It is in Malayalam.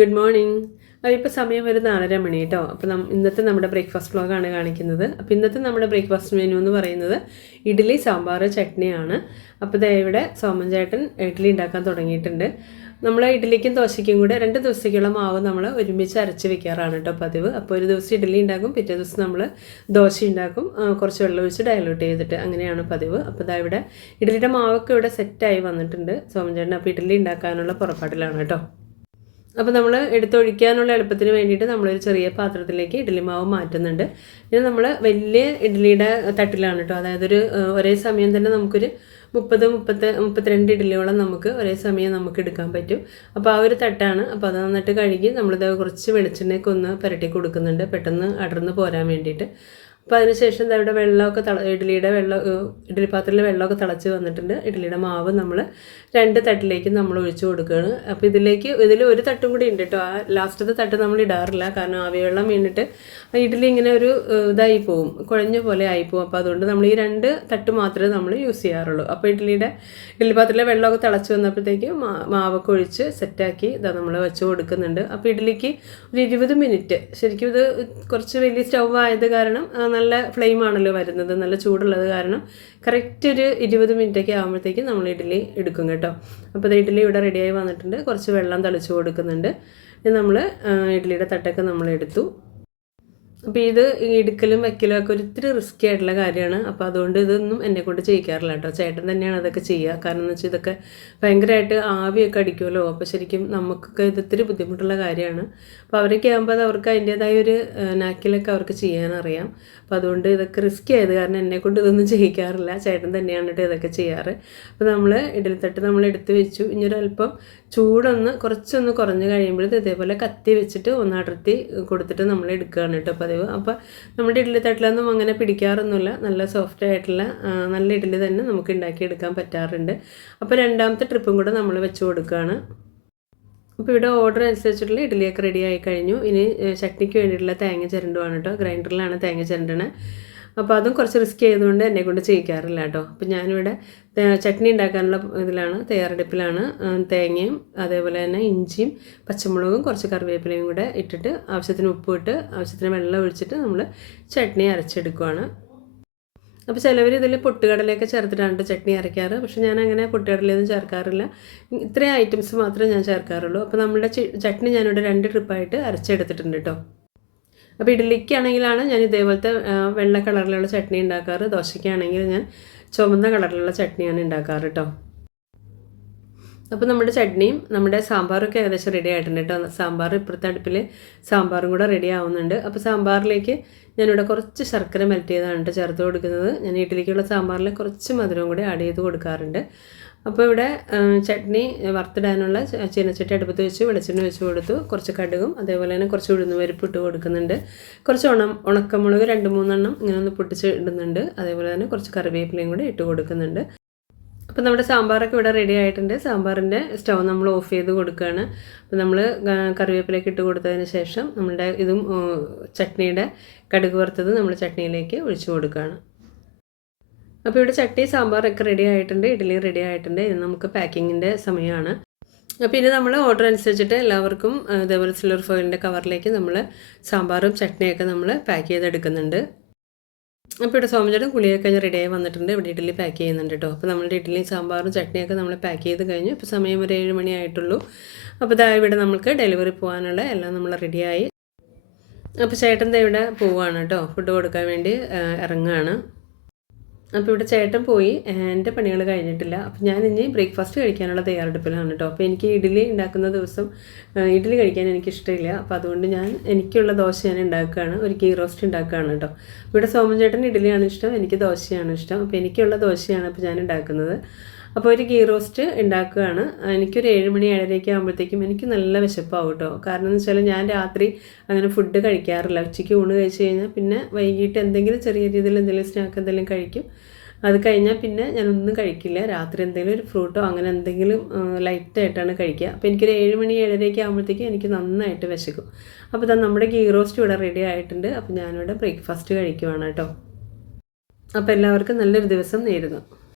ഗുഡ് മോർണിംഗ് ഇപ്പോൾ സമയം ഒരു നാലര മണി കേട്ടോ അപ്പോൾ നം ഇന്നത്തെ നമ്മുടെ ബ്രേക്ക്ഫാസ്റ്റ് വ്ളോഗാണ് കാണിക്കുന്നത്. അപ്പോൾ ഇന്നത്തെ നമ്മുടെ ബ്രേക്ക്ഫാസ്റ്റ് മെനു എന്ന് പറയുന്നത് ഇഡ്ഡലി സാമ്പാർ ചട്നിയാണ് അപ്പോൾ ദേ ഇവിടെ സോമൻ ചേട്ടൻ ഇഡ്ഡലി ഉണ്ടാക്കാൻ തുടങ്ങിയിട്ടുണ്ട്. നമ്മൾ ഇഡ്ഡലിക്കും ദോശയ്ക്കും കൂടെ രണ്ട് ദിവസത്തേക്കുള്ള മാവ് നമ്മൾ ഒരുമിച്ച് അരച്ച് വെക്കാറാണ് കേട്ടോ പതിവ്. അപ്പോൾ ഒരു ദിവസം ഇഡ്ഡലി ഉണ്ടാക്കും പിറ്റേ ദിവസം നമ്മൾ ദോശ ഉണ്ടാക്കും. കുറച്ച് വെള്ളം ഒഴിച്ച് ഡയലൂട്ട് ചെയ്തിട്ട് അങ്ങനെയാണ് പതിവ്. അപ്പോൾ ഇതാ ഇവിടെ ഇഡ്ഡലിയുടെ മാവൊക്കെ ഇവിടെ സെറ്റായി വന്നിട്ടുണ്ട്. സോമൻ ചേട്ടൻ അപ്പോൾ ഇഡ്ഡലി ഉണ്ടാക്കാനുള്ള പുറപ്പാടിലാണ് കേട്ടോ അപ്പോൾ നമ്മൾ എടുത്തൊഴിക്കാനുള്ള എളുപ്പത്തിന് വേണ്ടിയിട്ട് നമ്മളൊരു ചെറിയ പാത്രത്തിലേക്ക് ഇഡ്ഡലി മാവ് മാറ്റുന്നുണ്ട്. പിന്നെ നമ്മൾ വലിയ ഇഡ്ഡലിയുടെ തട്ടിലാണ് കേട്ടോ അതായത് ഒരു ഒരേ സമയം തന്നെ നമുക്കൊരു മുപ്പത് മുപ്പത്ത് മുപ്പത്തിരണ്ട് ഇഡ്ഡലിയോളം നമുക്ക് ഒരേ സമയം നമുക്ക് എടുക്കാൻ പറ്റും. അപ്പോൾ ആ ഒരു തട്ടാണ്. അപ്പോൾ അത് നന്നായിട്ട് കഴുകി നമ്മളിത് കുറച്ച് വെളിച്ചെണ്ണയൊക്കെ ഒന്ന് പുരട്ടി കൊടുക്കുന്നുണ്ട് പെട്ടെന്ന് അടർന്ന് പോരാൻ വേണ്ടിയിട്ട്. അപ്പോൾ അതിനുശേഷം എന്താ ഇവിടെ വെള്ളമൊക്കെ തള ഇഡ്ഡലിയുടെ വെള്ളം ഇഡ്ഡലി പാത്രത്തിൽ വെള്ളമൊക്കെ തിളച്ച് വന്നിട്ടുണ്ട്. ഇഡ്ഡലിയുടെ മാവ് നമ്മൾ രണ്ട് തട്ടിലേക്ക് നമ്മൾ ഒഴിച്ചു കൊടുക്കുകയാണ്. അപ്പോൾ ഇതിലേക്ക് ഇതിൽ ഒരു തട്ടും കൂടി ഉണ്ട് കേട്ടോ. ആ ലാസ്റ്റത്തെ തട്ട് നമ്മൾ ഇടാറില്ല. കാരണം ആവിവെള്ളം വീണിട്ട് ആ ഇഡ്ഡലി ഇങ്ങനെ ഒരു ഇതായി പോവും. കുഴഞ്ഞ പോലെ ആയി പോവും. അപ്പോൾ അതുകൊണ്ട് നമ്മൾ ഈ രണ്ട് തട്ട് മാത്രമേ നമ്മൾ യൂസ് ചെയ്യാറുള്ളൂ. അപ്പോൾ ഇഡ്ഡലിയുടെ ഇഡ്ഡലി പാത്രത്തിലെ വെള്ളമൊക്കെ തിളച്ച് വന്നപ്പോഴത്തേക്ക് മാവൊക്കെ ഒഴിച്ച് സെറ്റാക്കി ഇതാ നമ്മൾ വെച്ച് കൊടുക്കുന്നുണ്ട്. അപ്പോൾ ഇഡ്ഡലിക്ക് ഒരു ഇരുപത് മിനിറ്റ്. ശരിക്കും ഇത് കുറച്ച് വലിയ സ്റ്റൗ ആയത് കാരണം നല്ല ഫ്ലെയിം ആണല്ലോ വരുന്നത് നല്ല ചൂടുള്ളത് കാരണം കറക്റ്റ് ഒരു ഇരുപത് മിനിറ്റൊക്കെ ആകുമ്പോഴത്തേക്കും നമ്മൾ ഇഡ്ഡലി എടുക്കും കേട്ടോ. അപ്പോൾ ഇത് ഇഡ്ഡലി ഇവിടെ റെഡിയായി വന്നിട്ടുണ്ട്. കുറച്ച് വെള്ളം തളിച്ചു കൊടുക്കുന്നുണ്ട്. നമ്മൾ ഇഡ്ഡലിയുടെ തട്ടൊക്കെ നമ്മൾ എടുത്തു. അപ്പോൾ ഇത് എടുക്കലും വെക്കലും ഒക്കെ ഒരിത്തിരി റിസ്ക്കി ആയിട്ടുള്ള കാര്യമാണ്. അപ്പോൾ അതുകൊണ്ട് ഇതൊന്നും എന്നെ കൊണ്ട് ചെയ്യിക്കാറില്ല കേട്ടോ. ചേട്ടൻ തന്നെയാണ് അതൊക്കെ ചെയ്യുക. കാരണം എന്ന് വെച്ചാൽ ഇതൊക്കെ ഭയങ്കരമായിട്ട് ആവിയൊക്കെ അടിക്കുമല്ലോ. അപ്പോൾ ശരിക്കും നമുക്കൊക്കെ ഇത് ഇത്തിരി ബുദ്ധിമുട്ടുള്ള കാര്യമാണ്. അപ്പോൾ അവരൊക്കെ ആകുമ്പോൾ അത് അവർക്ക് അതിന്റേതായ ഒരു നാക്കിലൊക്കെ അവർക്ക് ചെയ്യാനറിയാം. അപ്പോൾ അതുകൊണ്ട് ഇതൊക്കെ റിസ്ക് ആയത് കാരണം എന്നെ കൊണ്ട് ഇതൊന്നും ചെയ്യിക്കാറില്ല. ചേട്ടൻ തന്നെയാണ് കേട്ടോ ഇതൊക്കെ ചെയ്യാറ്. അപ്പോൾ നമ്മൾ ഇഡലിത്തട്ട് നമ്മൾ എടുത്ത് വെച്ചു. ഇനി ഒരല്പം ചൂടൊന്ന് കുറച്ചൊന്ന് കുറഞ്ഞ് കഴിയുമ്പോഴത്തെ ഇതേപോലെ കത്തി വെച്ചിട്ട് ഒന്ന് അടർത്തി കൊടുത്തിട്ട് നമ്മൾ എടുക്കുകയാണ് കേട്ടോ പതിവ്. അപ്പോൾ നമ്മുടെ ഇഡ്ഡലി തട്ടിലൊന്നും അങ്ങനെ പിടിക്കാറൊന്നുമില്ല. നല്ല സോഫ്റ്റ് ആയിട്ടുള്ള നല്ല ഇഡ്ഡലി തന്നെ നമുക്ക് ഉണ്ടാക്കിയെടുക്കാൻ പറ്റാറുണ്ട്. അപ്പോൾ രണ്ടാമത്തെ ട്രിപ്പും കൂടെ നമ്മൾ വെച്ച് കൊടുക്കുകയാണ്. അപ്പോൾ ഇവിടെ ഓർഡർ അനുസരിച്ചിട്ടുള്ള ഇഡ്ഡലിയൊക്കെ റെഡി ആയി കഴിഞ്ഞു. ഇനി ചട്നിക്ക് വേണ്ടിയിട്ടുള്ള തേങ്ങ ചിരണ്ടുവാണ് കേട്ടോ ഗ്രൈൻഡറിലാണ് തേങ്ങ ചിരണ്ടണേ. അപ്പോൾ അതും കുറച്ച് റിസ്ക് ചെയ്തുകൊണ്ട് എന്നെ കൊണ്ട് ചെയ്യിക്കാറില്ല കേട്ടോ അപ്പോൾ ഞാനിവിടെ ചട്നി ഉണ്ടാക്കാനുള്ള ഇതിലാണ് തയ്യാറെടുപ്പിലാണ്. തേങ്ങയും അതേപോലെ തന്നെ ഇഞ്ചിയും പച്ചമുളകും കുറച്ച് കറിവേപ്പിലയും കൂടെ ഇട്ടിട്ട് ആവശ്യത്തിന് ഉപ്പ് ഇട്ട് ആവശ്യത്തിന് വെള്ളം ഒഴിച്ചിട്ട് നമ്മൾ ചട്നി അരച്ചെടുക്കുവാണ്. അപ്പോൾ ചിലവർ ഇതിൽ പൊട്ടുകടലയൊക്കെ ചേർത്തിട്ടാണ് ട്ടോ ചട്നി അരയ്ക്കാറ്. പക്ഷേ ഞാൻ അങ്ങനെ പൊട്ടുകടലയൊന്നും ചേർക്കാറില്ല. ഇത്രയും ഐറ്റംസ് മാത്രമേ ഞാൻ ചേർക്കാറുള്ളൂ. അപ്പോൾ നമ്മുടെ ചട്നി ഞാനിവിടെ രണ്ട് ട്രിപ്പായിട്ട് അരച്ചെടുത്തിട്ടുണ്ട് കേട്ടോ അപ്പോൾ ഇഡ്ഡലിക്കാണെങ്കിലാണ് ഞാൻ ഇതേപോലത്തെ വെള്ള കളറിലുള്ള ചട്നി ഉണ്ടാക്കാറ്. ദോശയ്ക്കാണെങ്കിൽ ഞാൻ ചുവന്ന കളറിലുള്ള ചട്നിയാണ് ഉണ്ടാക്കാറ് കേട്ടോ അപ്പോൾ നമ്മുടെ ചട്നിയും നമ്മുടെ സാമ്പാറൊക്കെ ഏകദേശം റെഡി ആയിട്ടുണ്ട് കേട്ടോ. സാമ്പാർ ഇപ്പുറത്തെ അടുപ്പിൽ സാമ്പാറും കൂടെ റെഡി ആവുന്നുണ്ട്. അപ്പോൾ സാമ്പാറിലേക്ക് ഞാനിവിടെ കുറച്ച് ശർക്കര മെൽറ്റ് ചെയ്താണ് ചേർത്ത് കൊടുക്കുന്നത്. ഞാൻ വീട്ടിലേക്കുള്ള സാമ്പാറിൽ കുറച്ച് മധുരവും കൂടി ആഡ് ചെയ്ത് കൊടുക്കാറുണ്ട്. അപ്പോൾ ഇവിടെ ചട്നി വറുത്തിടാനുള്ള ചീനച്ചട്ടി അടുപ്പത്ത് വെച്ച് വെളിച്ചെണ്ണ വെച്ച് കൊടുത്തു. കുറച്ച് കടുകും അതേപോലെ തന്നെ കുറച്ച് ഉഴുന്ന് പരിപ്പ് ഇട്ട് കൊടുക്കുന്നുണ്ട്. കുറച്ച് ഉണ ഉണക്കമുളക് രണ്ട് മൂന്നെണ്ണം ഇങ്ങനെ ഒന്ന് പൊട്ടിച്ച് ഇടുന്നുണ്ട്. അതേപോലെ തന്നെ കുറച്ച് കറിവേപ്പിലയും കൂടി ഇട്ട് കൊടുക്കുന്നുണ്ട്. അപ്പോൾ നമ്മുടെ സാമ്പാറൊക്കെ ഇവിടെ റെഡി ആയിട്ടുണ്ട്. സാമ്പാറിന്റെ സ്റ്റൗ നമ്മൾ ഓഫ് ചെയ്ത് കൊടുക്കുകയാണ്. അപ്പോൾ നമ്മൾ കറിവേപ്പിലേക്ക് ഇട്ട് കൊടുത്തതിന് ശേഷം നമ്മുടെ ഇതും ചട്നിയുടെ കടുക് വറുത്തത് നമ്മൾ ചട്നിയിലേക്ക് ഒഴിച്ചു കൊടുക്കുകയാണ്. അപ്പോൾ ഇവിടെ ചട്നി സാമ്പാറൊക്കെ റെഡി ആയിട്ടുണ്ട്. ഇഡ്ഡലി റെഡി ആയിട്ടുണ്ട്. ഇത് നമുക്ക് പാക്കിങ്ങിന്റെ സമയമാണ്. അപ്പോൾ ഇനി നമ്മൾ ഓർഡർ അനുസരിച്ചിട്ട് എല്ലാവർക്കും ഇതേപോലെ സിൽവർ ഫോയിലിന്റെ കവറിലേക്ക് നമ്മൾ സാമ്പാറും ചട്നിയൊക്കെ നമ്മൾ പാക്ക് ചെയ്തെടുക്കുന്നുണ്ട്. അപ്പോൾ ഇവിടെ സോമചേട്ടൻ കുളിയൊക്കെ കഴിഞ്ഞ് റെഡിയായി വന്നിട്ടുണ്ട്. ഇവിടെ ഇഡ്ഡലി പാക്ക് ചെയ്യുന്നുണ്ട് കേട്ടോ അപ്പോൾ നമ്മളുടെ ഇഡ്ഡലി സാമ്പാറും ചട്നിയൊക്കെ നമ്മൾ പാക്ക് ചെയ്ത് കഴിഞ്ഞു. ഇപ്പോൾ സമയം ഒരു ഏഴ് മണിയായിട്ടുള്ളൂ അപ്പോൾ ഇതാ ഇവിടെ നമുക്ക് ഡെലിവറി പോകാനുള്ള എല്ലാം നമ്മൾ റെഡിയായി അപ്പോൾ ചേട്ടൻ ദാ ഇവിടെ പോവുകയാണ് കേട്ടോ ഫുഡ് കൊടുക്കാൻ വേണ്ടി ഇറങ്ങുകയാണ് അപ്പോൾ ഇവിടെ ചേട്ടൻ പോയി എന്റെ പണികൾ കഴിഞ്ഞിട്ടില്ല. അപ്പോൾ ഞാൻ ഇനി ബ്രേക്ക്ഫാസ്റ്റ് കഴിക്കാനുള്ള തയ്യാറെടുപ്പിലാണ് കേട്ടോ. അപ്പോൾ എനിക്ക് ഇഡ്ഡലി ഉണ്ടാക്കുന്ന ദിവസം ഇഡ്ഡലി കഴിക്കാൻ എനിക്ക് ഇഷ്ടമില്ല അപ്പോൾ അതുകൊണ്ട് ഞാൻ എനിക്കുള്ള ദോശ ഞാൻ ഉണ്ടാക്കുകയാണ്. ഒരു ഗീ റോസ്റ്റ് ഉണ്ടാക്കുകയാണ് കേട്ടോ. ഇവിടെ സോമൻ ചേട്ടൻ ഇഡ്ഡലിയാണ് ഇഷ്ടം എനിക്ക് ദോശയാണ് ഇഷ്ടം. അപ്പോൾ എനിക്കുള്ള ദോശയാണ് അപ്പോൾ ഞാൻ ഉണ്ടാക്കുന്നത്. അപ്പോൾ ഒരു ഗീ റോസ്റ്റ് ഉണ്ടാക്കുകയാണ്. എനിക്കൊരു ഏഴ് മണി ഏഴരയൊക്കെ ആകുമ്പോഴത്തേക്കും എനിക്ക് നല്ല വിശപ്പാവും കേട്ടോ. കാരണം എന്ന് വെച്ചാൽ ഞാൻ രാത്രി അങ്ങനെ ഫുഡ് കഴിക്കാറില്ല. ഉച്ചയ്ക്ക് ഊണ് കഴിച്ച് കഴിഞ്ഞാൽ പിന്നെ വൈകിട്ട് എന്തെങ്കിലും ചെറിയ രീതിയിൽ എന്തെങ്കിലും സ്നാക്ക് എന്തെങ്കിലും കഴിക്കും. അത് കഴിഞ്ഞാൽ പിന്നെ ഞാനൊന്നും കഴിക്കില്ല. രാത്രി എന്തെങ്കിലും ഒരു ഫ്രൂട്ടോ അങ്ങനെ എന്തെങ്കിലും ലൈറ്റായിട്ടാണ് കഴിക്കുക. അപ്പോൾ എനിക്കൊരു ഏഴ് മണി ഏഴരയൊക്കെ ആകുമ്പോഴത്തേക്കും എനിക്ക് നന്നായിട്ട് വിശക്കും. അപ്പോൾ ഇതാ നമ്മുടെ ഗീ റോസ്റ്റ് ഇവിടെ റെഡി ആയിട്ടുണ്ട്. അപ്പോൾ ഞാനിവിടെ ബ്രേക്ക്ഫാസ്റ്റ് കഴിക്കുവാണ് കേട്ടോ. അപ്പോൾ എല്ലാവർക്കും നല്ലൊരു ദിവസം നേരുന്നു.